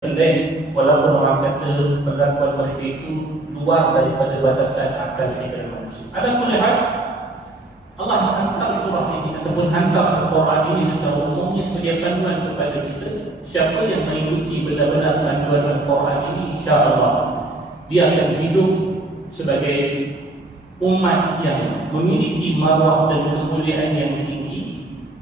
Lain, walaupun orang kata pendapat mereka itu luar daripada batasan akal fikiran manusia. Ada melihat Allah hantar surah ini ataupun hantar Al-Quran ini secara umumnya sebagai panduan kepada kita. Siapa yang mengikuti benar-benar panduan Al-Quran ini, insya-Allah dia akan hidup sebagai umat yang memiliki marwah dan kemuliaan yang tinggi.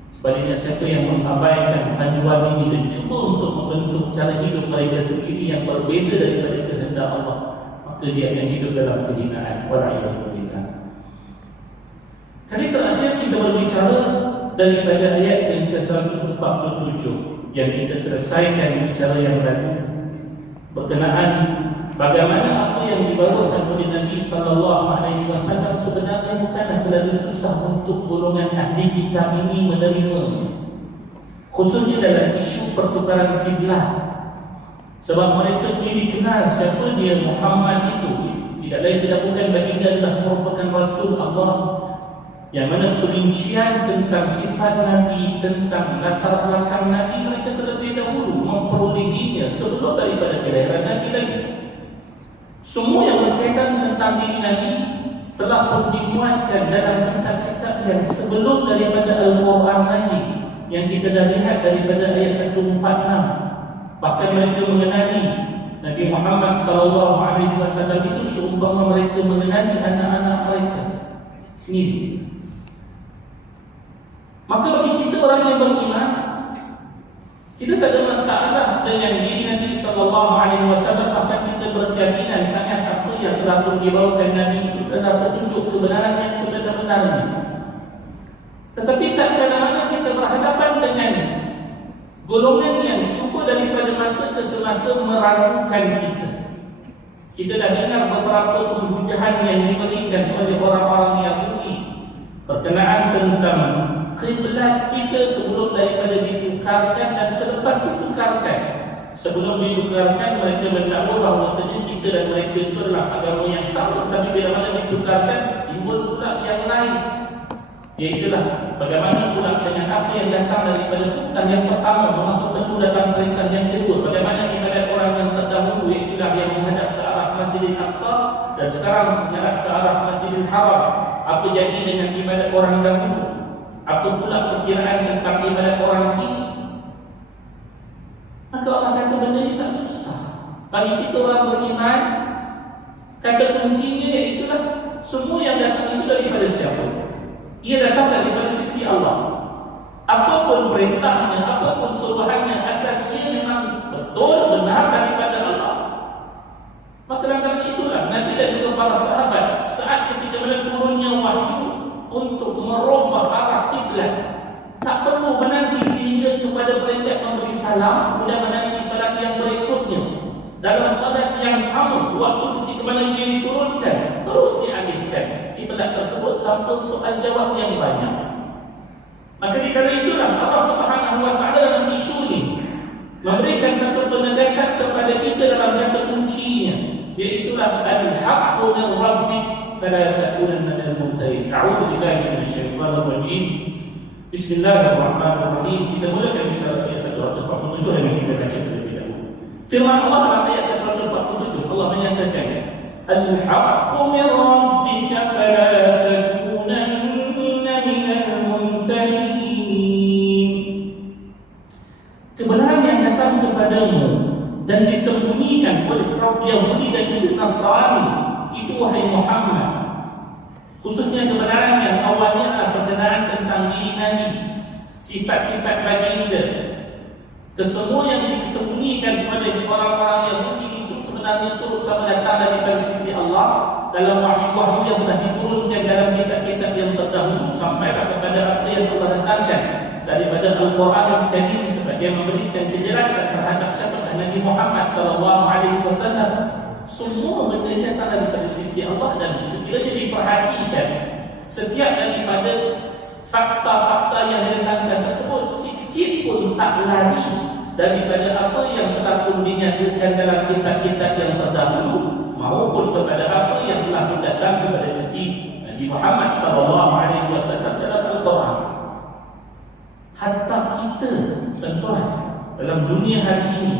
Sebaliknya, siapa yang mengabaikan panduan ini dan cuba untuk membentuk cara hidup mereka sendiri yang berbeza daripada kehendak Allah, maka dia akan hidup dalam kehinaan. Wal'iyadzubillah. Kali terakhir kita berbicara daripada ayat yang ke-147 yang kita selesaikan bicara yang lalu berkenaan bagaimana apa yang dibawakan oleh Nabi SAW sebenarnya bukanlah terlalu susah untuk golongan ahli kitab ini menerima, khususnya dalam isu pertukaran kiblat. Sebab mereka sendiri kenal siapa dia Muhammad itu. Tidak lain tidak bukan baginda adalah merupakan Rasul Allah, yang mana perincian tentang sifat Nabi, tentang latar belakang Nabi mereka terlebih dahulu memperolehinya sebelum daripada kelahiran Nabi lagi. Semua yang berkaitan tentang diri Nabi telah pun dimuatkan dalam kitab-kitab yang sebelum daripada Al-Quran lagi, yang kita dah lihat daripada ayat 146. Bahkan mereka mengenali Nabi Muhammad SAW itu seumpama mereka mengenali anak-anak mereka sendiri. Maka bagi kita orang yang beriman, kita tak ada masalah dengan diri Nabi SAW. Bahkan kita berkeyakinan sangat apa yang telah pun dibawakan Nabi itu adalah petunjuk kebenaran yang sebenar-benarnya. Tetapi tak kala-mana kita berhadapan dengan golongan yang cuba daripada masa ke semasa meragukan kita. Kita dah dengar beberapa pembujahan yang diberikan oleh orang-orang Yahudi berkenaan tentang kiblat kita sebelum daripada ditukarkan dan selepas ditukarkan. Sebelum ditukarkan mereka mendakwa bahawasanya kita dan mereka itu adalah agama yang sama, tapi bila mana ditukarkan timbul pula yang lain. Iaitulah bagaimana pula dengan apa yang datang daripada perintah yang pertama, mengapa perlu datang perintah yang kedua. Bagaimana ibadat orang yang terdahulu, iaitulah yang menghadap ke arah Masjidil Aqsa dan sekarang menghadap ke arah Masjidil Haram. Apa jadi dengan ibadat orang dahulu? Apa pula perkiraan tentang ibadat orang kini? Maka Allah kata benda ini tak susah. Bagi kita orang beriman, kata kuncinya itulah semua yang datang itu daripada siapa? Ia datang daripada sisi Allah. Apapun perintahnya, apapun suruhannya, asalnya memang betul benar daripada Allah. Maka lantaran itulah Nabi dan juga para sahabat saat ketika mereka turunnya wahyu untuk merubah arah kiblat, tak perlu menanti sehingga kepada mereka memberi salam kemudian menanti salat yang berikutnya. Dalam salat yang sama, waktu ketika mana ia diturunkan, terus dialihkan kiblat tersebut tanpa soal jawab yang banyak. Maka dikala itulah Allah Subhanahu wa taala dalam isu ini memberikan satu penegasan kepada kita dalam kata kuncinya, iaitulah al-haqqu min rabbik fala takunanna minal mumtarin. A'udzu billahi minasyaitonir rajim. Bismillahirrahmanirrahim. Kita mulakan bicara ayat 147 dan kita baca terlebih dahulu. Firman Allah dalam ayat 147, Allah menyatakan, Al-haqqu min rabbika fala takunanna minal mumtarin. Kebenaran yang datang kepadamu dan disembunyikan oleh kaum Yahudi dan juga Nasrani itu, wahai Muhammad, khususnya kebenaran yang awalnya adalah berkenaan tentang diri Nabi, sifat-sifat baginda. Kesemua yang disembunyikan oleh orang-orang Yahudi itu sebenarnya turut sama datang daripada sisi Allah dalam wahyu-wahyu yang telah diturunkan dalam kitab-kitab yang terdahulu sampailah kepada apa yang Allah datangkan daripada Al-Quran Al-Karim sebagai memberikan kejelasan terhadap siapa Nabi Muhammad SAW. Semua benda ini datang daripada sisi Allah, dan sekiranya diperhatikan setiap daripada fakta-fakta yang didatangkan tersebut sedikit pun tak lari daripada apa yang telah pun dinyatakan dalam kitab-kitab yang terdahulu maupun kepada apa yang telah pun datang kepada sisi Nabi Muhammad SAW dalam Al-Quran. Hatta kita, tuan-tuan, dalam dunia hari ini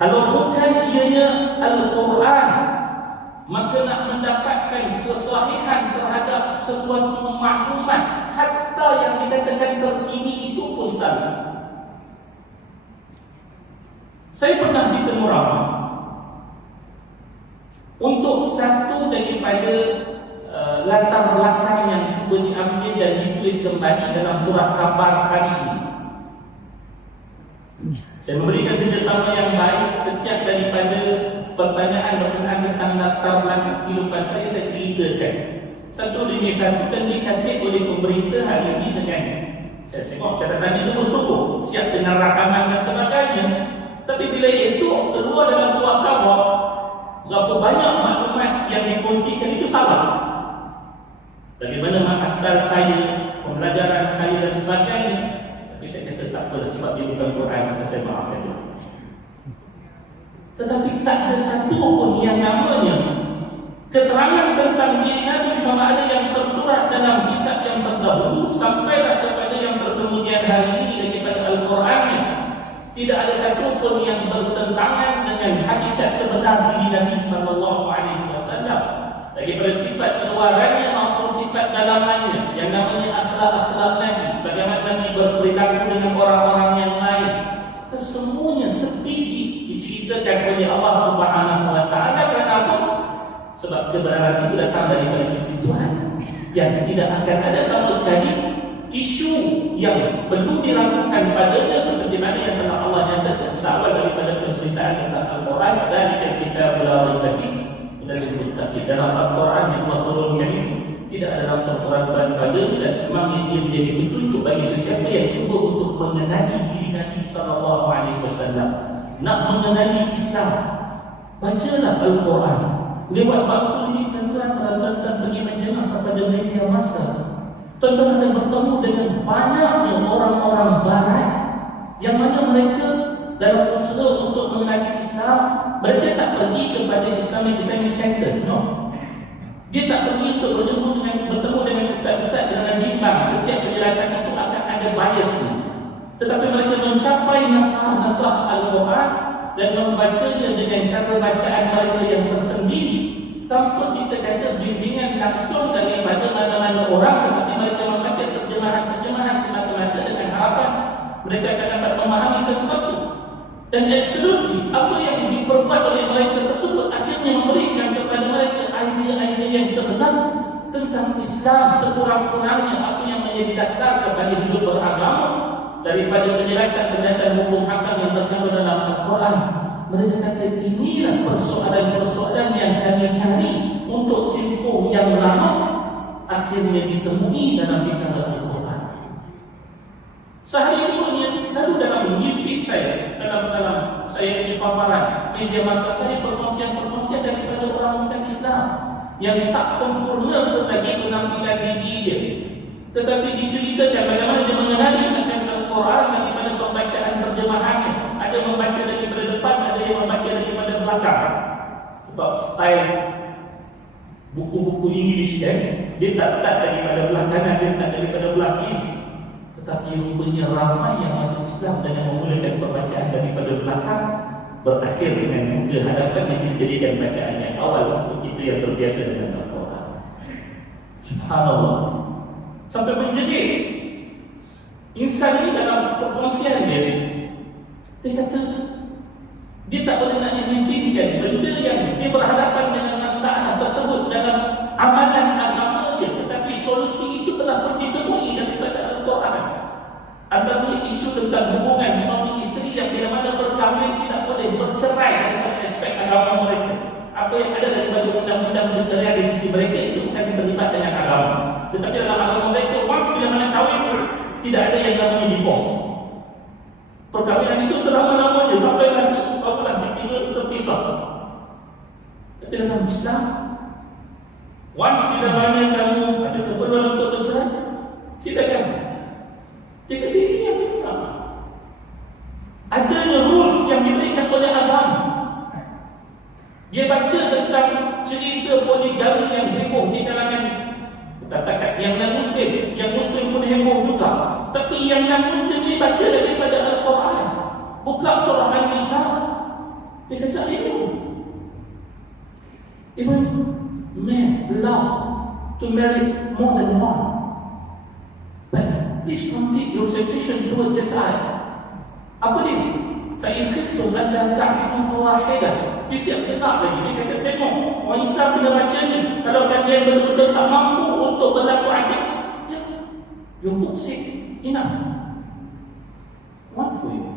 Kalau bukan ianya Al-Quran, maka nak mendapatkan kesahihan terhadap sesuatu maklumat, hatta yang dikatakan terkini itu pun salah. Saya pernah bertemu ramai untuk satu daripada latar belakang yang cuba diambil dan ditulis kembali dalam surat Kabar hari ini. Saya memberikan kerjasama yang baik. Setiap daripada pertanyaan berkenaan tentang latar belakang kehidupan saya ceritakan satu demi satu, dan dicatat oleh pemberita hari ini dengan saya tengok catatannya dulu sungguh siap dengan rakaman dan sebagainya. Tapi bila esok keluar dalam surat khabar, berapa banyak maklumat yang dikongsikan itu salah. Bagaimana asal saya, pembelajaran saya dan sebagainya. Tapi saya kata tak apalah, sebab dia bukan Quran, maka saya maafkan dia. Tetapi tak ada satu pun yang namanya keterangan tentang diri Nabi sama ada yang tersurat dalam kitab yang terdahulu sampailah kepada yang terkemudian hari ini daripada Al-Qurannya. Tidak ada satu pun yang bertentangan dengan hakikat sebenar diri Nabi SAW, daripada sifat keluarannya maupun sifat dalamannya yang namanya akhlak-akhlak Nabi, bagaimana Nabi berperilaku dengan orang-orang yang lain. Kesemuanya sebiji diceritakan oleh Allah Subhanahu wa taala. Kenapa? Sebab kebenaran itu datang dari sisi Tuhan, yang tidak akan ada sama sekali isu yang perlu diragukan padanya, seperti mana yang telah Allah nyatakan seawal daripada penceritaan tentang Al-Quran. Dzalikal kitabul la raiba fihi hudal muttaqin. Dalam Al-Quran yang Allah turunkan ini tidak ada rasa keraguan padanya, dan semang dia menjadi petunjuk bagi sesiapa yang cuba untuk mengenali diri Nabi SAW, nak mengenali Islam. Bacalah Al-Quran. Lewat waktu ini tuan-tuan pergi menjemah kepada media massa, tuan-tuan akan bertemu dengan banyaknya orang-orang barat yang mana mereka dalam usaha untuk mengenali Islam, mereka tak pergi kepada Islamic Center, no. Dia tak pergi untuk bertemu dengan ustaz-ustaz dengan bimbang. Setiap penjelasan itu akan ada bias. Tetapi mereka mencapai nasah Al-Quran dan membacanya dengan cara bacaan mereka yang tersendiri, tanpa kita kata bimbingan langsung daripada mana-mana orang, tetapi mereka membaca terjemahan-terjemahan semata-mata dengan harapan mereka akan dapat memahami sesuatu. Dan absolutely apa yang diperbuat oleh mereka tersebut akhirnya memberikan kepada mereka idea-idea yang sebenar tentang Islam, sekurang-kurangnya apa yang menjadi dasar kepada hidup beragama daripada penjelasan-penjelasan hukum hakam yang terkandung dalam Al-Quran. Mereka kata inilah persoalan-persoalan yang kami cari untuk tempoh yang lama, akhirnya ditemui dalam bicara Al-Quran. Sehari kemudian, lalu dalam newsfeed saya, dalam saya punya paparan media massa saya, perkongsian daripada orang bukan Islam yang tak sempurna pun lagi penampilan diri dia, tetapi diceritakan bagaimana dia mengenali akan Al-Quran daripada pembacaan terjemahannya. Ada membaca daripada depan, ada yang membaca daripada belakang. Sebab style buku-buku English kan, dia tak start daripada belah kanan, dia start daripada belah kiri. Tetapi rupanya ramai yang masuk Islam dengan memulakan pembacaan daripada belakang, berakhir dengan muka hadapan yang dijadikan bacaan yang awal untuk kita yang terbiasa dengan Al-Quran. Subhanallah. Sampai menjerit insan ini dalam perkongsian dia kata dia tak boleh nak mencirikan benda yang dia berhadapan dengan masalah tersebut dalam amalan agama dia, tetapi solusi itu telah pun ditemui daripada Al-Quran. Antara isu tentang hubungan suami isteri yang bila mana berkahwin tidak boleh bercerai daripada aspek agama mereka. Apa yang ada daripada undang-undang perceraian di sisi mereka itu bukan terlibat dengan agama. Tetapi dalam agama mereka, once bila mana kahwin, tidak ada yang namanya divorce. Perkahwinan itu selama-lamanya sampai nanti apabila dikira terpisah. Tapi dalam Islam, once bila mana kamu ada keperluan untuk bercerai, silakan. Dia kata ini yang benar. Adanya rules yang diberikan oleh agama. Dia baca tentang cerita poligami yang heboh di kalangan, katakan yang non-Muslim, yang Muslim pun heboh juga. Tapi yang non-Muslim ni baca daripada Al-Quran, buka surah An-Nisa, Dia kata ilmu. Even men love to marry more than one. But please complete your situation toward this ayat. Apa dia? Fa'in khiftum an la ta'dilu fawahidah. Dia siap tetap lagi. Dia kata tengok, orang Islam kena baca ni. Kalau kalian betul-betul tak mampu untuk berlaku adil, ya, you book sick enough. One for you.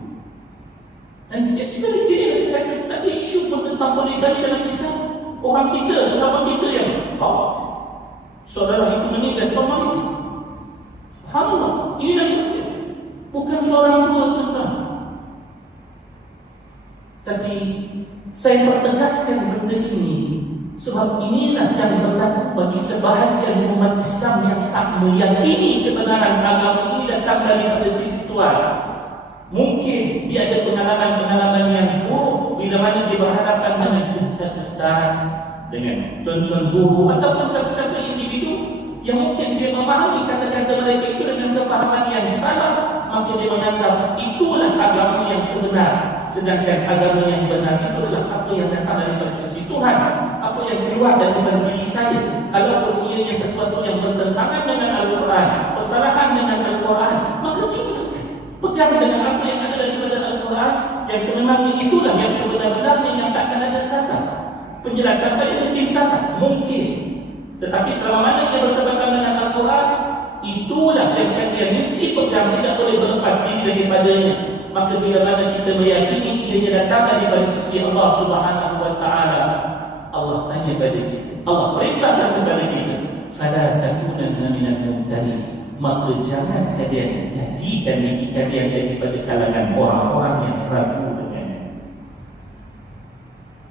Dan dia sekali kira dia kata tak ada isu pun tentang poligami dalam Islam. Orang kita, sesama kita yang saudara itu meninggal sebab wanita. Subhanallah, ini dah Muslim. Bukan seorang dua tuan-tuan. Tapi saya pertegaskan benda ini sebab inilah yang berlaku bagi sebahagian umat Islam yang tak meyakini kebenaran agama ini datang daripada sisi Tuhan. Mungkin dia ada pengalaman-pengalaman yang buruk bila mana dia berhadapan dengan ustaz-ustaz, dengan tuan-tuan guru ataupun satu-satu individu yang mungkin dia memahami kata-kata mereka itu dengan kefahaman yang salah, maka dia menganggap itulah agama yang sebenar. Sedangkan agama yang benar itu adalah apa yang datang daripada sisi Tuhan, apa yang keluar daripada diri saya. Kalaupun ianya sesuatu yang bertentangan dengan Al-Quran, bersalahan dengan Al-Quran, maka tinggalkan. Pegang dengan apa yang ada daripada Al-Quran, yang sebenarnya itulah yang sebenar-benarnya, yang takkan ada salah. Penjelasan saya mungkin salah, mungkin. Tetapi selama mana ia bertentangan dengan Al-Quran, itulah yang kalian mesti pegang, tidak boleh berlepas diri daripadanya. Maka bila mana kita meyakini ianya datang daripada sisi Allah Subhanahu wa Ta'ala, Allah tanya pada kita, Allah perintahkan kepada kita, fala takunanna minal mumtarin, maka jangan kalian jadikan diri kalian daripada kalangan orang-orang yang ragu dengannya.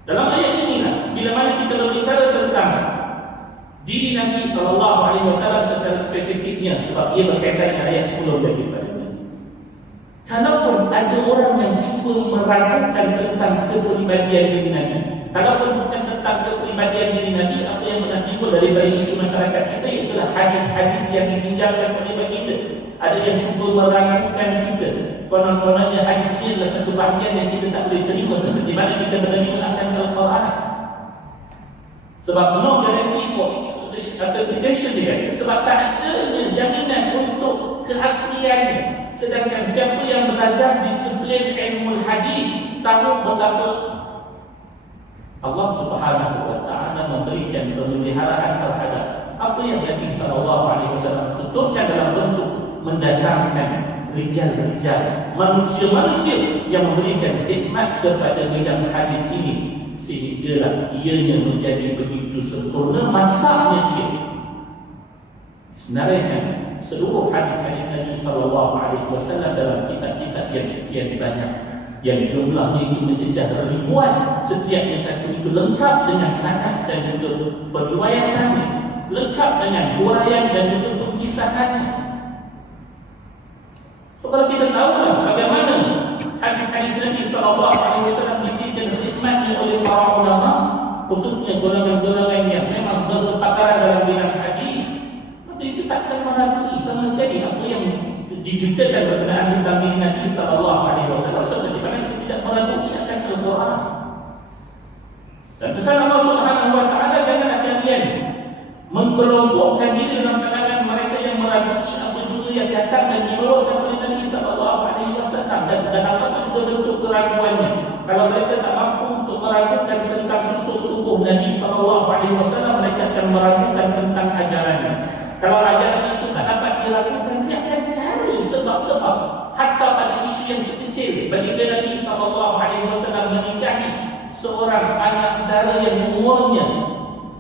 Dalam ayat inilah bila mana kita berbicara tentang diri Nabi SAW secara spesifiknya, sebab ia berkaitan dengan ayat 10 daripada ini. Kalaupun ada orang yang cuba meragukan tentang kepribadian diri Nabi, kalaupun bukan tentang kepribadian diri Nabi, apa yang pernah timbul daripada isu masyarakat kita ialah hadis-hadis yang ditinggalkan oleh baginda. Ada yang cuba meragukan kita. Konon-kononnya hadis ini adalah satu bahagian yang kita tak boleh terima seperti mana kita menerima akan Al-Quran. Sebab no guarantee for its application dia. Sebab tak adanya jaminan untuk keasliannya. Sedangkan siapa yang belajar disiplin ilmu hadis tahu betapa Allah Subhanahu wa Ta'ala memberikan pemeliharaan terhadap apa yang Nabi SAW tuturkan dalam bentuk mendatangkan rijal-rijal, manusia-manusia yang memberikan khidmat kepada bidang hadis ini, sehinggalah ianya menjadi begitu sempurna masanya dia. Sebenarnya seluruh hadis-hadis Nabi SAW dalam kitab-kitab yang sekian banyak, yang jumlahnya itu mencecah ribuan, setiapnya satu itu lengkap dengan sanad dan juga periwayatannya, lengkap dengan huraian dan juga pengkisahannya. So, kalau kita tahulah bagaimana hadis-hadis Nabi SAW diberikan khidmatnya oleh para ulama, khususnya golongan-golongan yang memang berkepakaran dalam bidang hadis, maka itu takkan meragui sama sekali apa yang dijugakan berkenaan tentang diri Nabi SAW, seperti mana kita tidak meragui akan Al-Quran. Dan pesan Allah Subhanahu wa Ta'ala, janganlah kalian mengkelompokkan diri dalam kalangan mereka yang meragui apa juga yang datang dan dibawakan oleh Nabi SAW, dan apa juga bentuk keraguannya. Kalau mereka tak mampu untuk meragukan tentang susuk tubuh Nabi SAW, mereka akan meragukan tentang ajarannya. Kalau ajaran itu tak dapat diragukan, dia akan cari sebab-sebab. Hatta pada isu yang sekecil, baginda Nabi SAW menikahi seorang anak dara yang umurnya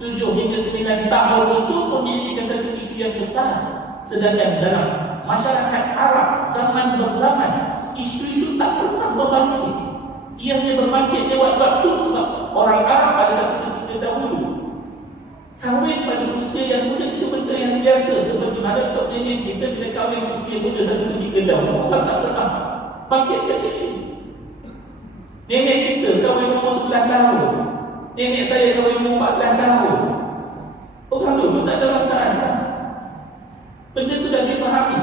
7 hingga 9 tahun, itu pun dijadikan satu isu yang besar. Sedangkan dalam masyarakat Arab zaman berzaman, isu itu tak pernah berbangkit. Ianya berbangkit lewat waktu sebab orang Arab pada satu ketika dahulu kahwin pada usia yang muda itu benda yang biasa. Seperti mana tok nenek kita bila kahwin usia muda satu ketika dahulu, orang tak pernah bangkitkan isu. Nenek kita kahwin umur 11 tahun, nenek saya kahwin umur 14 tahun. Orang dulu tak ada masalah. Benda itu dah difahami.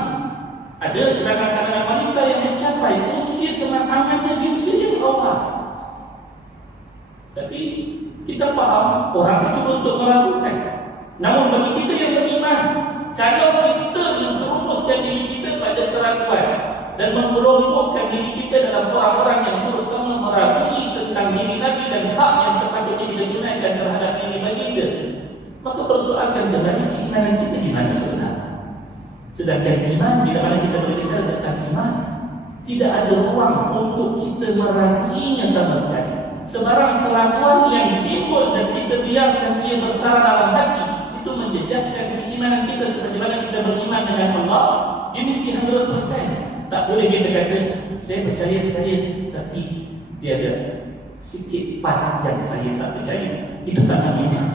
Ada kalangan-kalangan wanita yang mencapai usia kematangannya di usia yang awal. Tapi kita faham orang itu cuba untuk melakukan. Namun bagi kita yang beriman, kalau kita menjerumuskan diri kita pada keraguan dan menggelomporkan diri kita dalam orang-orang yang turut sama meragui tentang diri Nabi dan hak yang sepatutnya kita gunakan terhadap diri baginda, maka persoalkan kembali keimanan kita di mana sebenarnya. Sedangkan iman, bila mana kita berbicara tentang iman, tidak ada ruang untuk kita meraguinya sama sekali. Sebarang keraguan yang timbul dan kita biarkan ia bersarang dalam hati, itu menjejaskan keimanan kita. Seperti mana kita beriman dengan Allah, dia mesti 100%. Tak boleh kita kata, saya percaya, tapi dia ada sikit part yang saya tak percaya. Itu tak nak iman.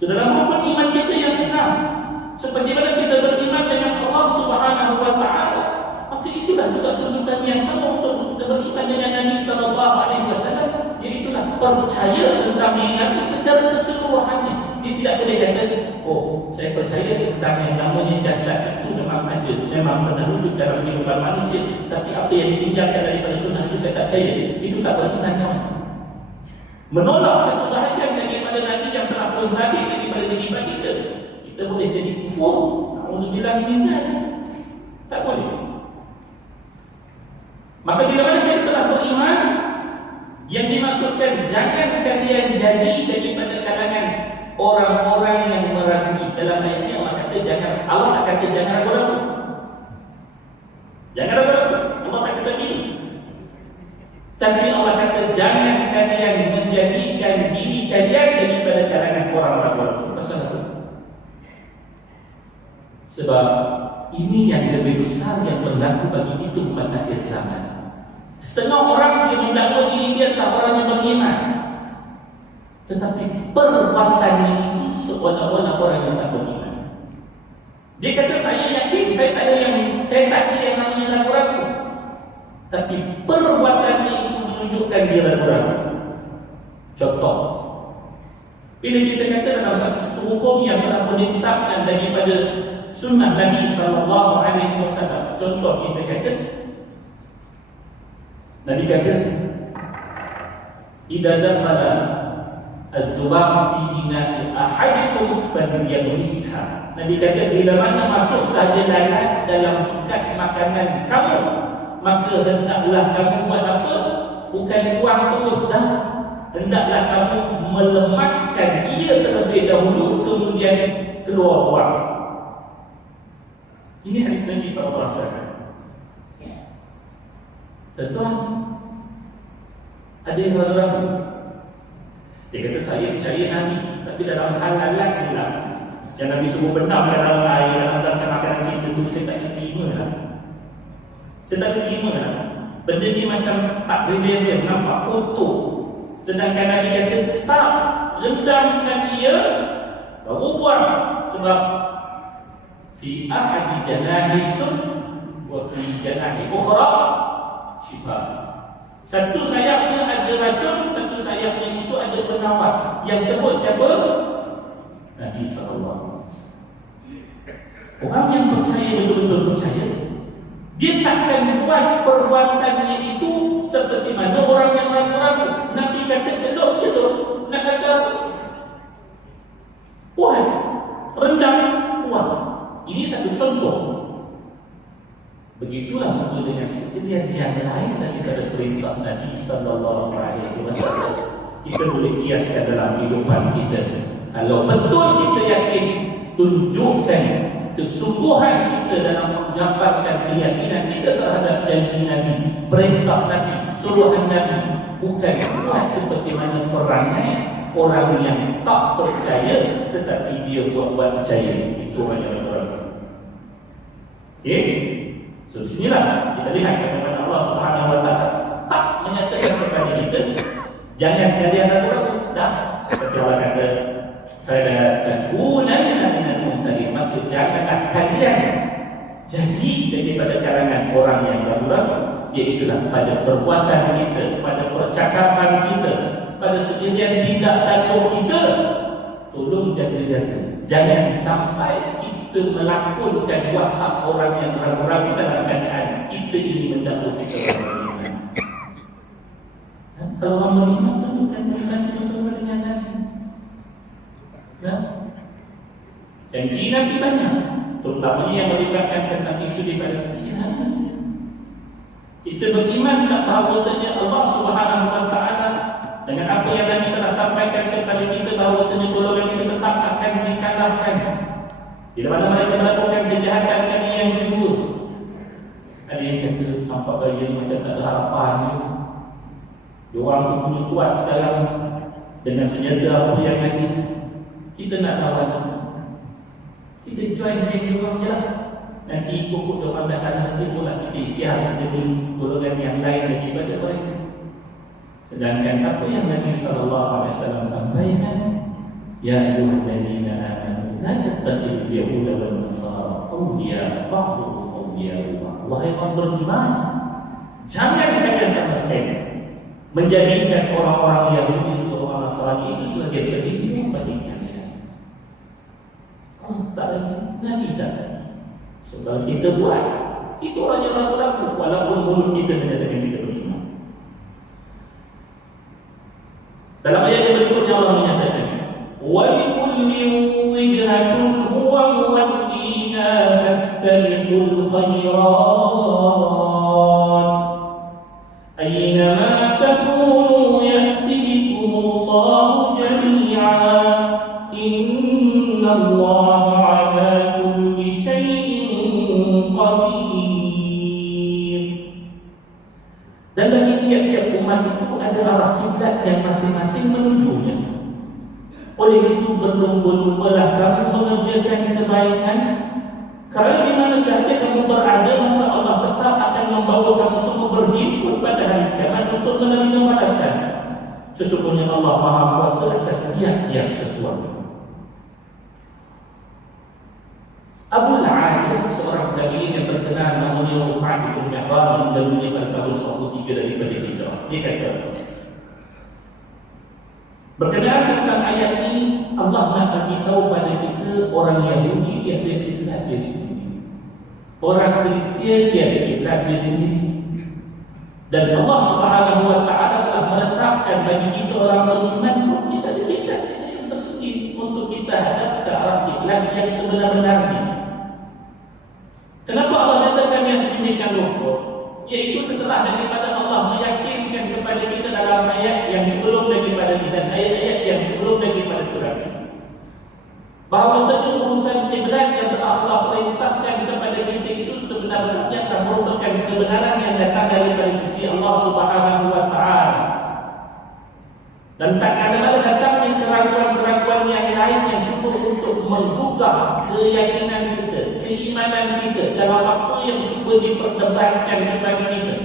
So, dalam rukun iman kita yang enam, seperti mana kita beriman dengan Allah Subhanahu wa Ta'ala, maka itulah juga tuntutan yang sama untuk kita beriman dengan Nabi sallallahu alaihi wasallam, iaitulah percaya tentang diri Nabi secara keseluruhannya. Dia tidak boleh kata, oh, saya percaya tentang yang namanya jasad itu memang ada, memang pernah wujud dalam kehidupan manusia, tapi apa yang ditinggalkan daripada sunnah itu saya tak percaya. Itu tak beriman. Menolak satu bahagian daripada Nabi yang telah pun sabit daripada diri kita, kita boleh jadi kufur. Alhamdulillah minta. Tak boleh. Maka bila mana kita telah beriman, yang dimaksudkan jangan kalian jadi daripada kalangan orang-orang yang meragui. Dalam ayat ini Allah kata jangan, Allah tak kata jangan ragu-ragu. Jangan ragu-ragu. Allah tak kata ini. Tapi Allah kata jangan kalian menjadikan diri kalian daripada kalangan orang ragu-ragu. Pasal apa? Sebab ini yang lebih besar yang berlaku bagi kita umat akhir zaman. Setengah orang dia mendakwa diri dia adalah orang yang beriman, tetapi perbuatannya itu seolah-olah orang yang tak beriman. Dia kata saya yakin, saya tak ada yang namanya ragu-ragu, tapi perbuatannya itu menunjukkan dia ragu-ragu. Contoh, bila kita kata dalam satu hukum yang telah pun ditetapkan daripada sunnah Nabi sallallahu alaihi wasallam. Contoh kita kata, Nabi kata, "Idza dakhala ad-dubab fi ina'i ahadikum falyamlisha." Nabi kata bila mana masuk saja dalam bekas makanan kamu, maka hendaklah kamu buat apa? Bukan buang terus dah. Hendaklah kamu melemaskan ia terlebih dahulu, kemudian keluar buang. Ini hadis Nabi SAW. Tuan-tuan, ada yang ragu-ragu. Dia kata saya percaya Nabi, tapi dalam hal halal pula. Yang Nabi suruh benam dalam air, dalam makanan kita tu, saya tak terima lah. Saya tak terima lah. Benda ni macam tak real, nampak kotor. Sedangkan Nabi kata tak, rendamkan ia, baru buang. Sebab fi ahadi janahi sun wa fi janahi ukhra syifa. Satu sayapnya ada racun, satu sayapnya itu ada penawar. Yang sebut siapa? Nabi SAW. Orang yang percaya, betul-betul percaya, dia takkan buat perbuatannya itu seperti mana orang yang ragu-ragu. Nabi kata celup-celup, nak kata apa? Buat, rendam, buat. Ini satu contoh. Begitulah juga dengan sekalian yang lain daripada perintah Nabi sallallahu alaihi wasallam. Kita boleh kiaskan dalam kehidupan kita. Kalau betul kita yakin, tunjukkan kesungguhan kita dalam menggambarkan keyakinan kita terhadap janji Nabi, perintah Nabi, suruhan Nabi. Bukan buat seperti mana perangai orang yang tak percaya tetapi dia buat-buat percaya. Itu banyak orang. Okay? So disinilah kita lihat bagaimana Allah Subhanahu wa Ta'ala tak menyatakan kepada kita jangan kalian ragu-ragu. Dah, seperti Allah kata, "Fala takunanna minal mumtarin." Maka janganlah kalian jadi daripada kalangan orang yang ragu-ragu. Iaitulah pada perbuatan kita, pada percakapan kita, pada sekalian tindak tanduk kita, tolong jaga-jaga. Jangan sampai kita melakonkan watak orang yang ragu-ragu dalam keadaan kita ini mendakwa kita beriman. Kalau orang beriman tu bukan membaca bersama dengan Nabi. Nah, janji Nabi banyak, terutamanya yang melibatkan tentang isu di Palestin. Kita beriman tak bahawasanya Allah Subhanahu Wa Taala dengan apa yang Nabi telah sampaikan kepada kita, bahawasanya golongan itu tetap akan dikalahkan. Bila mana mereka melakukan kejahatan kali yang kedua, ada yang kata nampak gaya macam tak ada harapan. Diorang tu punya kuat sekarang dengan senjata apa yang lagi. Kita nak lawan, kita join dengan diorang je lah. Nanti ikut diorang dah kalah, nanti pula kita istiharap dengan golongan yang lain daripada mereka. Sedangkan apa yang Nabi SAW sampaikan, ya ayyuhallazina amanu la tattakhidul yahuda wan nasara awliya ba'dhum awliya ba'd. Wahai orang beriman, jangan kalian sama sekali menjadikan orang-orang Yahudi atau orang Nasrani itu sebagai pelindung bagi kalian. Oh, tak lagi, Nabi tak lagi. So, kalau kita buat, kita orang yang laku-laku, walaupun mulut kita menyatakan kita beriman. Dalam ayat yang berikutnya Allah menyatakan, وَلِكُلِّ وِجْهَةٌ هُوَ مُوَلِّيهَا فَاسْتَبِقُوا الْخَيْرَاتِ أَيْنَمَا تَكُونُوا يَأْتِ بِكُمُ اللَّهُ جَمِيعًا إِنَّ اللَّهَ عَلَى كُلِّ شَيْءٍ قَدِيرٌ. Dan bagi tiap-tiap umat itu ada arah kiblat yang masing-masing menujunya. Oleh itu berlomba-lombalah kamu mengerjakan kebaikan, kerana di mana sahaja kamu berada, maka Allah tetap akan membawa kamu semua berhimpun pada hari kiamat untuk menerima balasan. Sesungguhnya Allah Maha Kuasa atas tiap-tiap sesuatu. Abu Al-Aliyah, seorang tabi'in yang terkenal namanya Ruf'ah bin Mihran, meninggal dunia pada tahun 103 daripada Hijrah. Dia kata, berkenaan tentang ayat ini, Allah nak bagi tahu pada kita, orang Yahudi dia ada kiblat dia sendiri, orang Kristian dia ada kiblat dia sendiri. Dan Allah Subhanahu Wa Taala telah menetapkan bagi kita orang beriman pun kita ada kiblat kita yang tersendiri untuk kita hadap ke arah kiblat yang sebenar-benarnya. Kenapa Allah nyatakan yang sedemikian rupa? Iaitu setelah daripada Allah meyakinkan kepada kita dalam ayat yang sebelum daripada ini dan ayat-ayat yang sebelum daripada Quran, bahawasanya urusan kiblat yang telah Allah perintahkan kepada kita itu sebenarnya telah merupakan kebenaran yang datang daripada sisi Allah Subhanahu Wa Taala. Dan tak kadang-kadang datangnya keraguan-keraguan yang lain yang cukup untuk menggugah keyakinan kita, keimanan kita dalam apa yang cuba diperdebatkan kepada kita,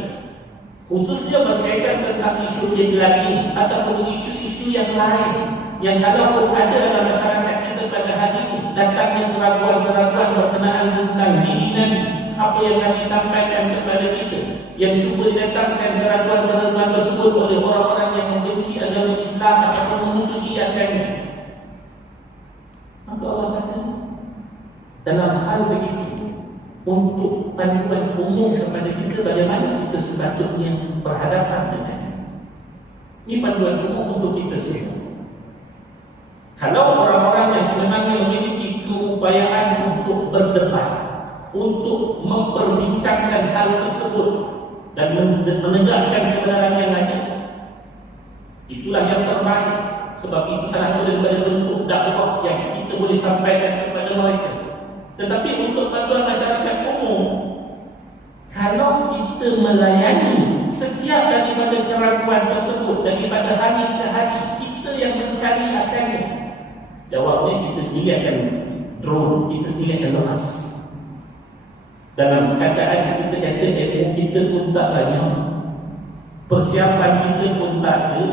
khususnya berkaitan tentang isu kiblat ini ataupun isu-isu yang lain yang kalau pun ada dalam masyarakat kita pada hari ini, datangnya keraguan-keraguan berkenaan tentang diri Nabi, apa yang Nabi sampaikan kepada kita, yang cuba didatangkan keraguan-keraguan tersebut oleh orang-orang yang membenci agama Islam atau memusuhi agamanya. Maka Allah kata, dalam hal begitu, untuk panduan umum kepada kita bagaimana kita sepatutnya berhadapan dengannya. Ini panduan umum untuk kita semua. Kalau orang-orang yang sebenarnya memiliki keupayaan untuk berdebat, untuk memperbincangkan hal tersebut dan menegakkan kebenaran yang ada, itulah yang terbaik. Sebab itu salah satu daripada bentuk dakwah yang kita boleh sampaikan kepada mereka. Tetapi untuk panduan masyarakat umum, kalau kita melayani setiap daripada keraguan tersebut daripada hari ke hari, kita yang mencari akannya, jawabnya kita sendiri akan drone, kita sendiri akan lemas. Dalam keadaan kita kata ilmu kita pun tak banyak, persiapan kita pun tak ada,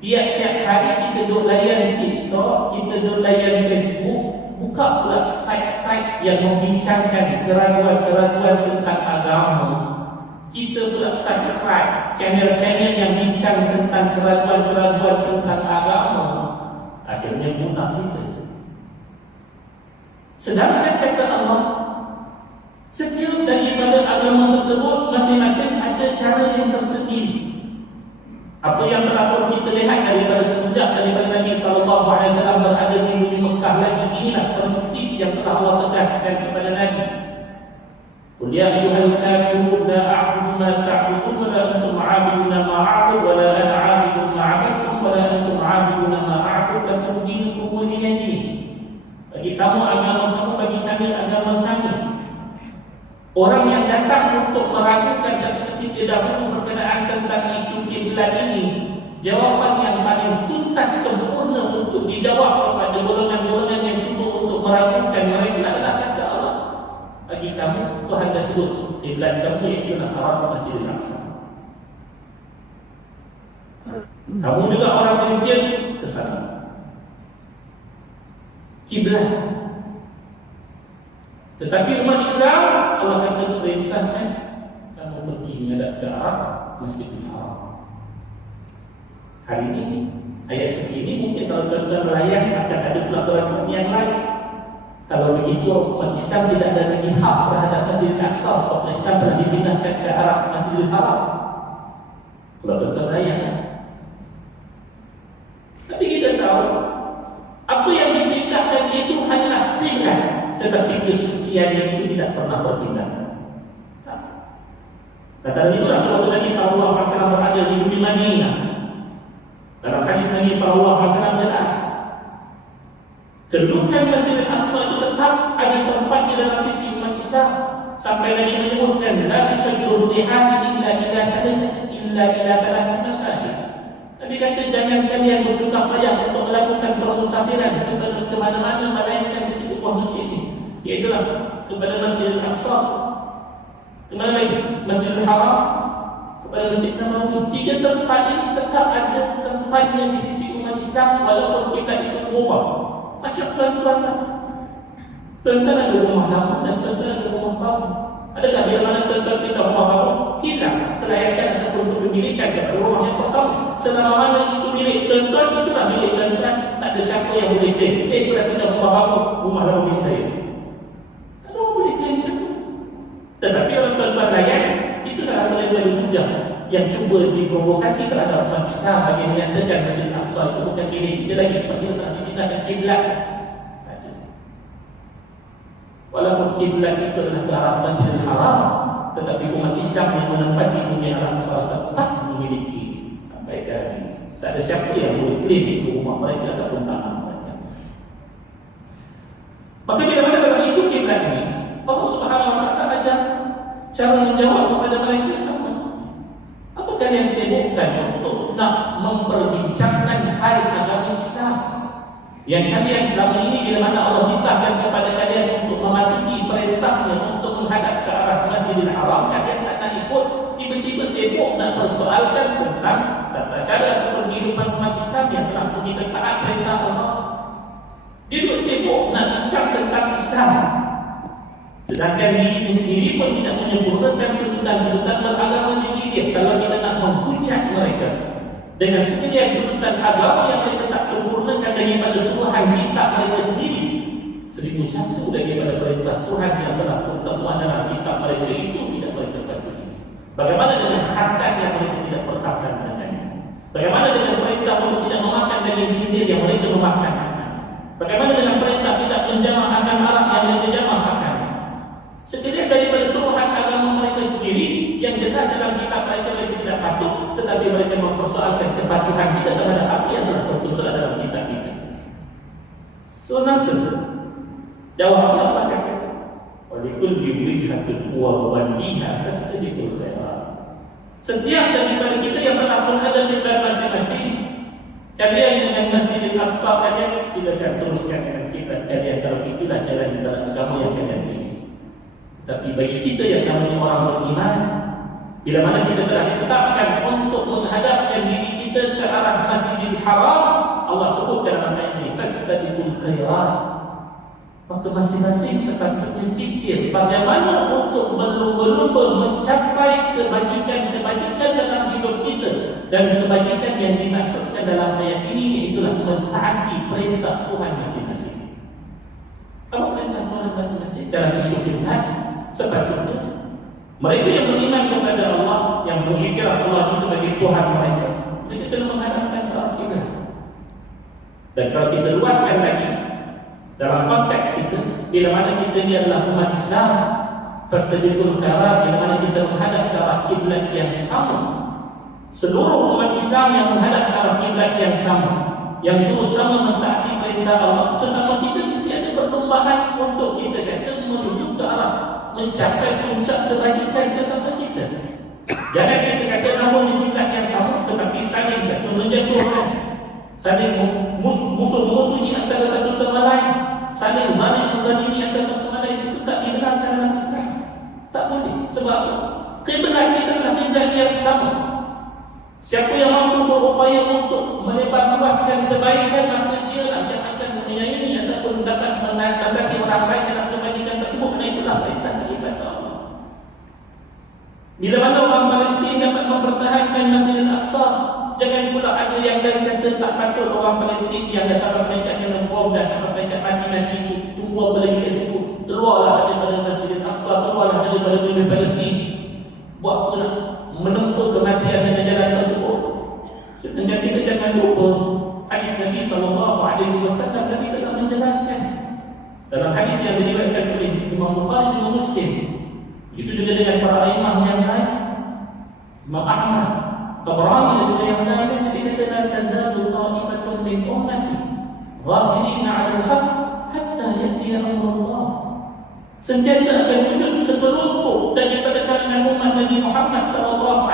tiap-tiap hari kita duk layan TikTok, kita duk layan Facebook, buka pula site-site yang membincangkan keraguan-keraguan tentang agama, kita pula subscribe channel-channel yang bincang tentang keraguan-keraguan tentang agama, akhirnya punah kita. Sedangkan kata Allah, setiap daripada agama tersebut masing-masing ada cara yang tersendiri. Apa yang telah pun kita lihat daripada Nabi sallallahu alaihi wasallam berada di bumi Mekah lagi, inilah prinsip yang telah Allah tegaskan kepada Nabi. Qul ya ayyuhal kafirun la a'budu ma ta'budun wa la antum 'abiduna ma a'budu wa la ana 'abidun ma 'abadtum wa la antum 'abiduna ma a'budu lakum dinukum waliya din. Bagi kamu agama kamu, bagi kami agama kami. Orang yang datang untuk meragukan satu ketika dahulu berkenaan tentang isu kiblat ini, jawapan yang paling tuntas sempurna untuk dijawab kepada golongan-golongan yang cuba untuk meragukan mereka adalah kata Allah. Bagi kamu, Tuhan dah sebut kiblat kamu iaitu arah Masjidil Aqsa. Kamu juga orang Kristian ke sana. Kiblat. Tetapi umat Islam, Allah kata perintahkan kamu pergi menghadap ke arah Masjidil Haram. Hari ini, ayat seperti ini mungkin kalau tuan-tuan melayan akan ada pelajaran yang lain. Kalau begitu, umat Islam tidak ada lagi hak terhadap Masjidil Aqsa sebab umat Islam telah dipindahkan ke arah Masjidil Haram. Kalau tuan-tuan melayan, tapi kita tahu apa yang dipindahkan itu hanyalah kiblat, tetapi kesucian itu tidak pernah berpindah. Kata Nabi Rasulullah SAW berada di bumi Madinah. Dalam hadis Nabi SAW jelas, kedudukan Masjidil Aqsa itu tetap ada tempat di dalam sisi umat Islam. Sampai Nabi menyebutkan, la tusyaddu rihal illa ila thalath masajid. Nabi kata jangan kalian bersusah payah untuk melakukan permusafiran ke mana-mana melainkan ke tiga buah masjid ini. Iaitulah kepada Masjidil Aqsa, ke mana lagi? Masjidil Haram, kepada Masjid Nabawi. Tiga tempat ini tetap ada tempatnya di sisi umat Islam walaupun kiblat itu berubah. Macam tuan-tuan, tuan-tuan ada rumah lama dan tuan-tuan ada rumah baru. Adakah bila mana tuan-tuan pindah rumah baru, hilang kelayakan ataupun kepemilikan kepada rumah yang pertama? Selama mana itu milik tuan-tuan, itulah milik tuan-tuan. Tak ada siapa yang boleh klaim, aku dah pindah rumah baru, rumah lama milik saya. Tak ada orang boleh klaim macam tu. Tetapi kalau tuan-tuan layan, itu salah satu daripada hujah yang cuba diprovokasi terhadap umat Islam bagi menyatakan Masjid Aqsa itu bukan milik kita lagi sebab kita tak dipindahkan kiblat. Walaupun kiblat itu adalah ke arah Masjidil Haram, tetapi umat Islam yang menempati bumi Al-Aqsa tetap memiliki sampai ke hari ini. Tak ada siapa yang boleh klaim itu rumah mereka ataupun tanah mereka. Maka bila mana dalam isu kiblat ini, Allah Subhanahu Wa Taala ajar cara menjawab kepada mereka sama. Apa kalian sibukkan untuk nak memperbincangkan hal agama Islam yang kalian selama ini bila mana Allah titahkan kepada kalian untuk mematuhi perintahnya untuk menghadap ke arah Masjidil Haram, kalian tak nak ikut, tiba-tiba sibuk nak persoalkan tentang tata cara ataupun kehidupan umat Islam yang telah kita taat perintah Allah. Dia sibuk nak bincang tentang Islam, sedangkan diri sendiri pun tidak menyempurnakan tuntutan-tuntutan beragama diri dia. Kalau kita nak menghujat mereka dengan sekalian tuntutan agama yang mereka tak sempurnakan daripada suruhan kitab mereka sendiri, 1001 daripada perintah Tuhan yang telah tertuang dalam kitab mereka itu tidak mereka patuhi. Bagaimana dengan khatam yang mereka tidak berkhatam dengannya? Bagaimana dengan perintah untuk tidak memakan daging khinzir yang mereka memakan? Bagaimana dengan perintah tidak menjamah akan Arab yang mereka jamah akan? Sekiranya daripada suruhan agama mereka sendiri yang jelas dalam kitab mereka tidak patuh, tetapi mereka mempersoalkan kepatuhan kita terhadap apa yang telah tertulis dalam kitab kita. So nonsense. Jawabnya apa kata? Walikul biwijhatul wa waliha fastabiqul khairat. Setiap daripada kita yang telah pun ada di dalam masing-masing, kalian dengan Masjidil Aqsa saja, kita akan teruskan dengan kita kalian kalau itulah jalan dalam agama yang kalian pilih. Tapi bagi kita yang namanya orang beriman, bila mana kita telah ditetapkan untuk menghadapkan diri kita ke arah Masjidil Haram, Allah sebutkan dalam ayat ini, fastabiqul khairat. Maka masing-masing sepatutnya fikir bagaimana untuk berlumba-lumba mencapai kebajikan-kebajikan dalam hidup kita. Dan kebajikan yang dimaksudkan dalam ayat ini iaitulah mentaati perintah Tuhan masing-masing. Apa perintah Tuhan masing-masing dalam isu kiblat? Sepatutnya mereka yang beriman kepada Allah, yang mengiktiraf Allah itu sebagai Tuhan mereka, mereka Dan kalau kita luaskan lagi dalam konteks kita, bila mana kita ni adalah umat Islam, fastabiqul khairat, bila mana kita menghadap ke arah kiblat yang sama, seluruh umat Islam yang menghadap ke arah kiblat yang sama, yang juga sama mentaati perintah Allah, sesama kita mesti ada perlombaan untuk kita kata menuju ke arah mencapai puncak kebajikan sesama kita. Jangan kita kata namun di tingkat yang sama, tetapi saling menjatuhkan, saling musuh-musuhi antara satu sama lain, saling zalim-zalimi antara satu sama lain. Itu tak dibenarkan dalam Islam. Tak boleh. Sebab kiblat kita adalah kiblat yang sama. Siapa yang mampu berupaya untuk melebarluaskan kebaikan, maka dialah yang akan menyayangi ataupun dapat mengatasi orang lain dalam kebajikan tersebut. Dan itulah perintah daripada Allah. Bila mana orang Palestin dapat mempertahankan Masjidil Aqsa, jangan pula ada yang lain kata tak patut orang Palestin yang dah sampai mereka kena bom, dah sampai mereka mati-mati itu, tunggu apa lagi ke situ, keluarlah daripada Masjidil Aqsa, keluarlah daripada bumi Palestin. Buat apa nak menempuh kematian dengan jalan tersebut? Sedangkan kita jangan lupa hadis Nabi SAW. Nabi telah menjelaskan dalam hadis yang diriwayatkan oleh Imam Bukhari dan Muslim, itu juga dengan para imam yang lain, Imam Ahmad, Tabrani dan juga yang lain. Nabi kata la tazalu ta'ifatun min ummati zahirina 'ala al-haq hatta ya'ti amrullah. Sentiasa akan wujud sekelompok daripada kalangan umat Nabi Muhammad SAW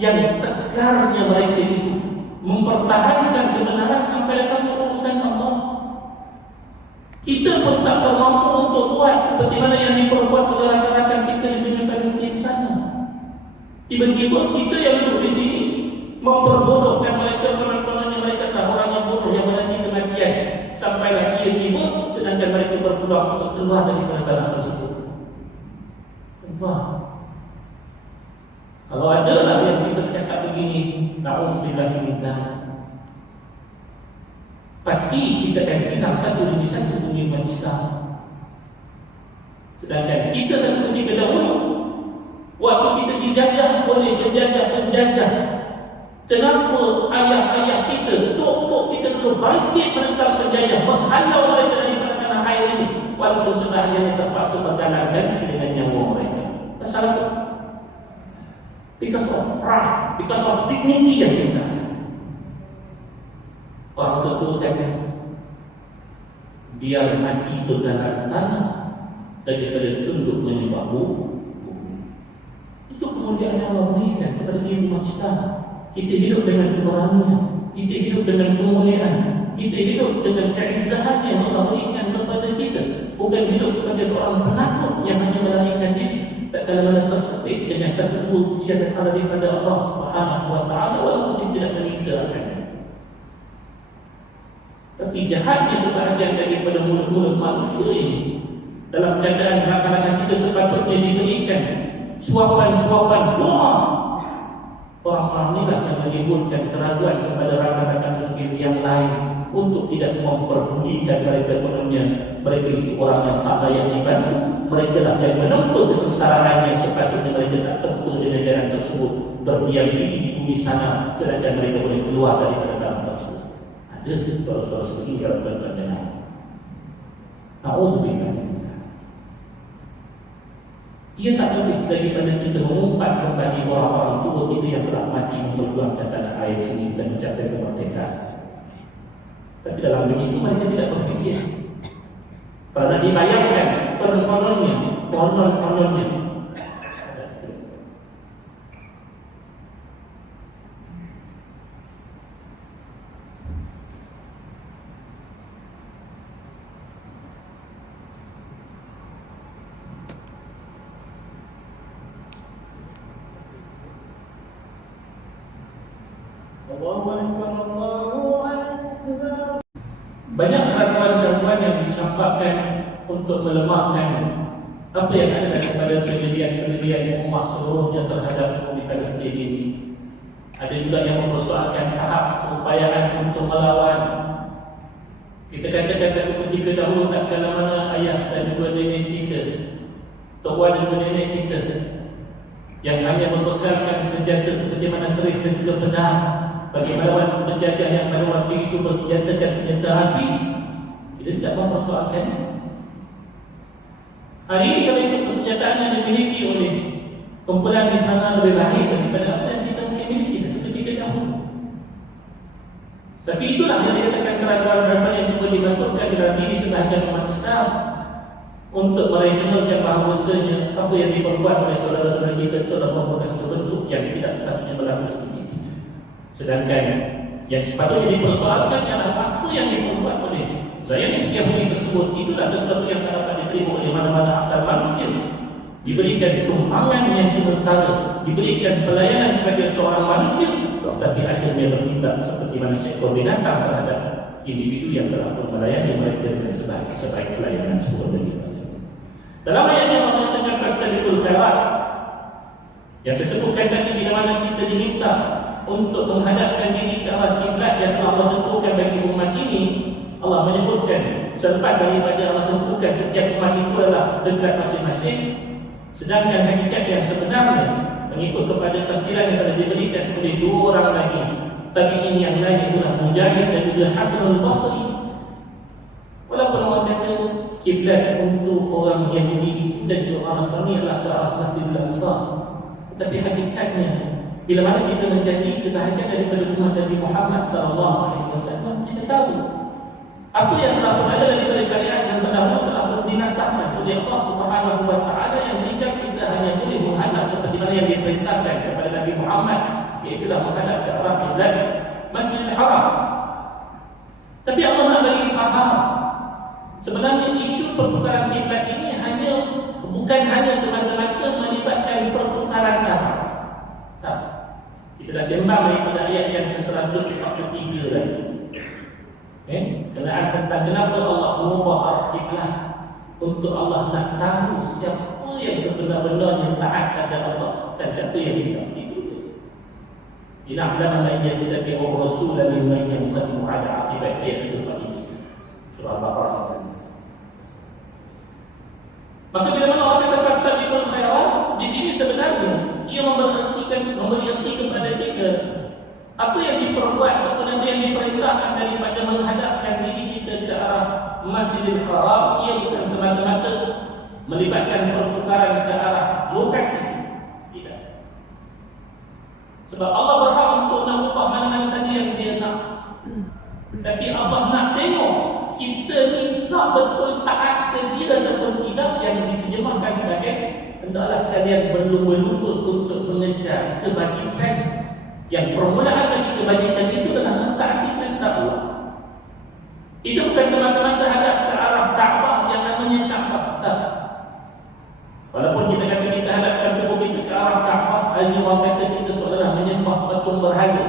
yang tegarnya mereka itu mempertahankan kebenaran sampai datang urusan Allah. Kita pun tak termampu untuk buat seperti mana yang diperbuat oleh rakan-rakan kita di bumi Palestin sana. Tiba-tiba kita yang duduk di sini memperbodohkan mereka, konon-kononnya mereka adalah orang yang bodoh yang menanti kematian sampailah ia tiba, sedangkan mereka berpeluang untuk keluar daripada tanah tersebut. Wah. Kalau ada lah yang kita cakap begini, na'udzubillah min dzalik, pasti kita akan hilang satu demi satu bumi umat Islam. Sedangkan kita satu ketika dahulu, waktu kita dijajah oleh penjajah, kenapa ayah-ayah kita, tok-tok kita dulu bangkit menentang penjajah, menghalau mereka daripada tanah air ini, walaupun sebenarnya terpaksa bergalang ganti dengan nyawa mereka. Pasal apa? Because of pride, because of dignity yang kita ada. Orang tua kata, biar mati bergalang tanah daripada tunduk menyembah bumi. Itu kemuliaan yang Allah berikan kepada diri umat Islam. Kita hidup dengan keberanian, kita hidup dengan kemuliaan, kita hidup dengan keizahan yang Allah berikan kepada kita. Bukan hidup sebagai seorang penakut yang hanya melarikan diri tak kala-kala tersepit dengan satu ujian daripada Allah Subhanahu wa taala walaupun tidak meminta akannya. Tapi jahatnya sebahagian daripada mulut-mulut manusia ini, dalam keadaan rakan-rakan kita sepatutnya diberikan suapan-suapan doa, orang-orang inilah yang menimbulkan keraguan kepada rakan-rakan muslim yang lain untuk tidak memperdulikan mereka kononnya mereka itu orang yang tak layak dibantu. Mereka lah yang menempuh kesengsaraan yang sepatutnya mereka tak tempuh dengan jalan tersebut, berdiam diri di bumi sana, sedangkan mereka boleh keluar daripada tanah tersebut. Ada suara-suara seperti yang tuan-tuan dengar. Na'udzubillah. Ia tak lebih daripada kita mengumpat kepada orang-orang tua kita yang telah mati memperjuangkan tanah air sini dan mencapai kemerdekaan. Tapi dalam begitu mereka tidak berfikir. Kalau nak dibayangkan konon-kononnya, banyak keraguan-keraguan yang dicampakkan untuk melemahkan apa yang ada daripada pendirian umat seluruhnya terhadap bumi Palestin ini. Ada juga yang mempersoalkan tahap keupayaan untuk melawan. Kita katakan satu ketika dahulu tak kala mana ayah dan dua nenek kita, tuan dan dua nenek kita yang hanya membekalkan senjata seperti mana keris dan juga pedang, bagaimana penjajah yang pada waktu itu bersenjatakan senjata api, kita tidak mempersoalkannya. Hari ini kalau itu persenjataan yang dimiliki oleh kumpulan di sana lebih baik daripada apa yang kita mungkin miliki ketika dahulu. Tapi itulah yang dikatakan keraguan-keraguan yang cuba dimasukkan dalam diri sebahagian umat Islam untuk merasionalkan bahawasanya apa yang diperbuat oleh saudara-saudara kita itu adalah merupakan satu bentuk yang tidak sepatutnya berlaku seperti itu. Sedangkan yang sepatutnya dipersoalkan adalah apa yang diperbuat oleh Zionis Yahudi tersebut. Itulah sesuatu yang tak dapat diterima oleh mana-mana akal manusia. Diberikan tumpangan yang sementara, diberikan pelayanan sebagai seorang manusia, tapi akhirnya bertindak seperti mana seekor binatang terhadap individu yang telah melayani mereka dengan sebaik pelayanan sebuah dunia. Dalam ayat yang mengatakan fastabiqul khairat, yang saya sebutkan tadi, bila mana kita diminta untuk menghadapkan diri ke arah kiblat yang telah Allah tentukan bagi umat ini, Allah menyebutkan selepas daripada Allah tentukan setiap umat itu adalah kiblat masing-masing. Sedangkan hakikat yang sebenarnya mengikut kepada tafsiran yang telah diberikan oleh dua orang lagi tabi'in yang lain, adalah Mujahid dan juga Hasan al-Basri. Walaupun orang kata kiblat untuk orang Yahudi dan juga orang Nasrani adalah ke arah Masjidil Aqsa, tetapi hakikatnya bila mana kita menjadi sebahagian daripada umat Nabi Muhammad SAW, kita tahu apa yang telah pun ada daripada syariat yang terdahulu telah pun dinasahkan oleh Allah Subhanahu wa Ta'ala, yang tinggal kita hanya boleh menghadap seperti mana yang diperintahkan kepada Nabi Muhammad, iaitu menghadap ke arah kiblat Masjidil Haram. Tapi Allah nak bagi faham, sebenarnya isu pertukaran kiblat ini bukan hanya semata-mata melibatkan pertukaran darah. Kita dah sembang daripada ayat yang ke-143 lagi. Kenaan tentang kenapa Allah mengubah arah kiblat, untuk Allah nak tahu siapa yang sebenar-benarnya taat kepada Allah dan siapa yang tidak. Itu ina'lama man yattabi'u ar-rasula mimman yanqadimu 'ala 'aqibai, ayat 143 surah Al-Baqarah. Maka bila mana Allah kata fastabiqul khairat, di sini sebenarnya ia memberi arti kepada kita apa yang diperbuat ataupun apa yang diperintahkan daripada menghadapkan diri kita ke arah Masjidil Haram. Ia bukan semata-mata melibatkan pertukaran ke arah lokasi, tidak. Sebab Allah berhak untuk nak ubah mana-mana saja yang dia nak. Tapi Allah nak tengok kita ni nak betul taat ke dia ataupun tidak, yang diterjemahkan sebagai hendaklah kalian berlumba-lumba untuk mengejar kebajikan. Yang permulaan bagi kebajikan itu adalah mentaati perintah Allah. Itu bukan semata-mata hadap ke arah Kaabah yang namanya Kaabah. Tak. Walaupun kita kata kita hadapkan tubuh kita ke arah Kaabah, ini orang kata kita seolah menyembah patung berhala.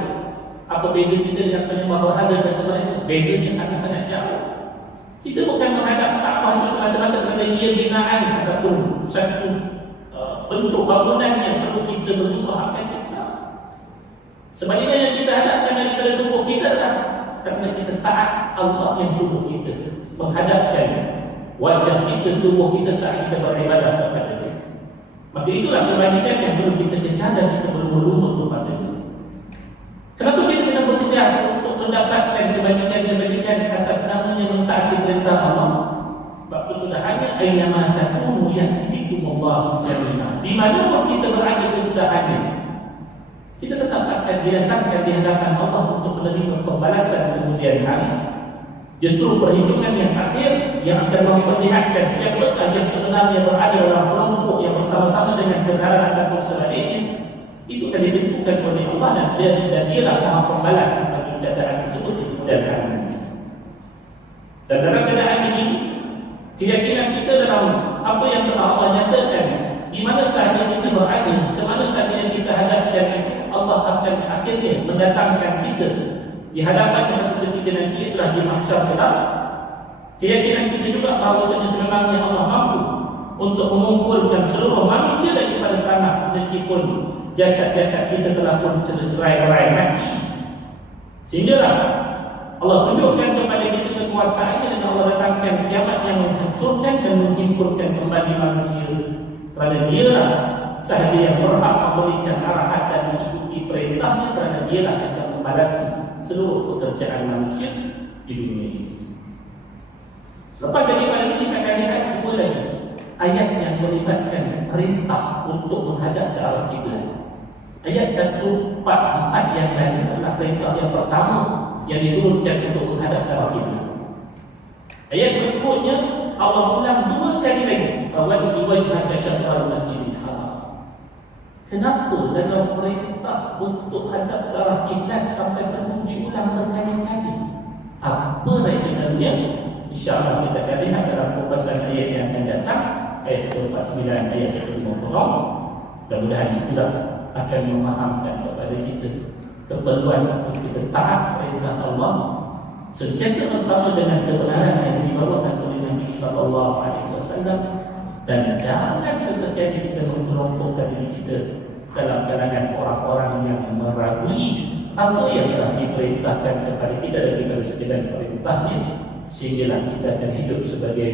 Apa beza kita dengan penyembah berhala kata mereka? Bezanya sangat-sangat jauh. Kita bukan menghadap Kaabah itu semata-mata kerana ia binaan ataupun satu bentuk bangunan yang perlu kita berubah. Sebaliknya yang kita hadapkan daripada tubuh kita adalah kerana kita taat Allah yang suruh kita menghadapkan wajah kita, tubuh kita saat kita beribadah kepada Dia. Maka itulah kebajikan yang perlu kita kejar dan kita perlu berlumba kepada Dia. Kenapa kita kena bekerja untuk mendapatkan kebajikan-kebajikan atas namanya mentaati perintah Allah? Sebab itu sudah hanya aynama takunu yahdikumullahu jami'an. Di mana pun kita berada kesudahannya, kita tetap akan didatangkan di hadapan Allah untuk menerima pembalasan kemudian hari. Justru perhitungan yang akhir yang akan memperlihatkan siapakah yang sebenarnya berada dalam kelompok yang bersama-sama dengan kebenaran ataupun sebaliknya, itu akan ditentukan oleh Allah, dan dialah Maha Pembalas bagi keadaan tersebut di kemudian hari nanti. Dan dalam keadaan ini, keyakinan kita dalam apa yang telah Allah nyatakan, di mana sahaja kita berada, ke mana sahaja yang kita hadapkan, Allah akan akhirnya mendatangkan kita di hadapan satu ketika nanti, itulah di mahsyar kelak. Keyakinan kita juga bahawasanya sebenarnya Allah mampu untuk mengumpulkan seluruh manusia daripada tanah, meskipun jasad-jasad kita telah pun cerai-berai mati. Sehinggalah Allah tunjukkan kepada kita kekuasaannya, dan Allah datangkan kiamat yang menghancurkan dan menghimpunkan kembali manusia. Kerana dialah sahaja yang berhak memberikan arahan dan mengikuti perintahnya, kerana dialah yang akan memalasi seluruh pekerjaan manusia di dunia ini. Lepas daripada ini kita akan lihat dua lagi ayat yang melibatkan perintah untuk menghadap ke arah kiblat. Ayat 144 yang lalu adalah perintah yang pertama yang diturunkan untuk menghadap ke arah kiblat. Ayat berikutnya Allah ulang dua kali lagi, awal wajhaka syatral masjidil haram. Kenapa dalam perintah untuk hadap ke arah kiblat sampai perlu diulang berkali-kali? Apa rasionalnya? InsyaAllah kita akan lihat dalam pembahasan ayat yang akan datang, ayat 149, ayat 150. Mudah-mudahan itulah akan memahamkan kepada kita keperluan untuk kita taat perintah Allah, sentiasa bersama dengan kebenaran yang dibawakan oleh Nabi SAW, dan jangan sesekali kita mengelompokkan diri kita dalam kalangan orang-orang yang meragui apa yang telah diperintahkan kepada kita daripada sekedar perintahnya, sehinggalah kita akan hidup sebagai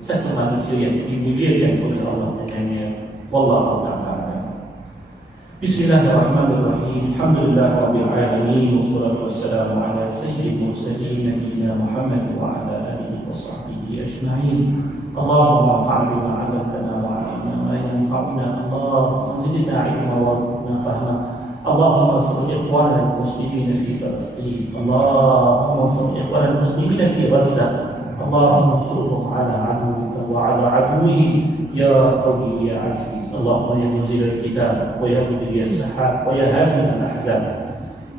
satu manusia yang dimuliakan oleh Allah dengannya. Wallahu ta'ala. Bismillahirrahmanirrahim. Alhamdulillahirabbil alamin, wassalatu wassalamu ala sayyidil mursalin nabiyina Muhammad wa ala alihi washabbihi ajma'in. Allahumma anfa'na bima 'allamtana wa 'allimna ma yanfa'una. Allahumma zidna 'ilma wa zidna fahma. اللهم انصر إخواننا المسلمين في فلسطين. اللهم انصر إخواننا المسلمين في غزة. اللهم انصرهم على عدوك وعلى عدوه يا قوي يا عزيز. اللهم يا منزل الكتاب ويا مجري السحاب ويا هازم الأحزاب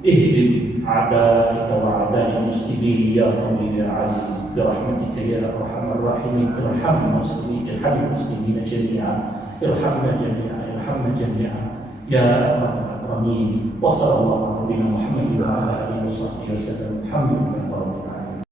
اهزم أعدائك وأعداء المسلمين يا قوي يا عزيز برحمتك يا أرحم الراحمين. ارحم المسلمين جميعا. ارحمنا جميعا يا أكرم الأكرمين. وصلى الله على نبينا محمد وعلى آله وصحبه وسلم. الحمد لله.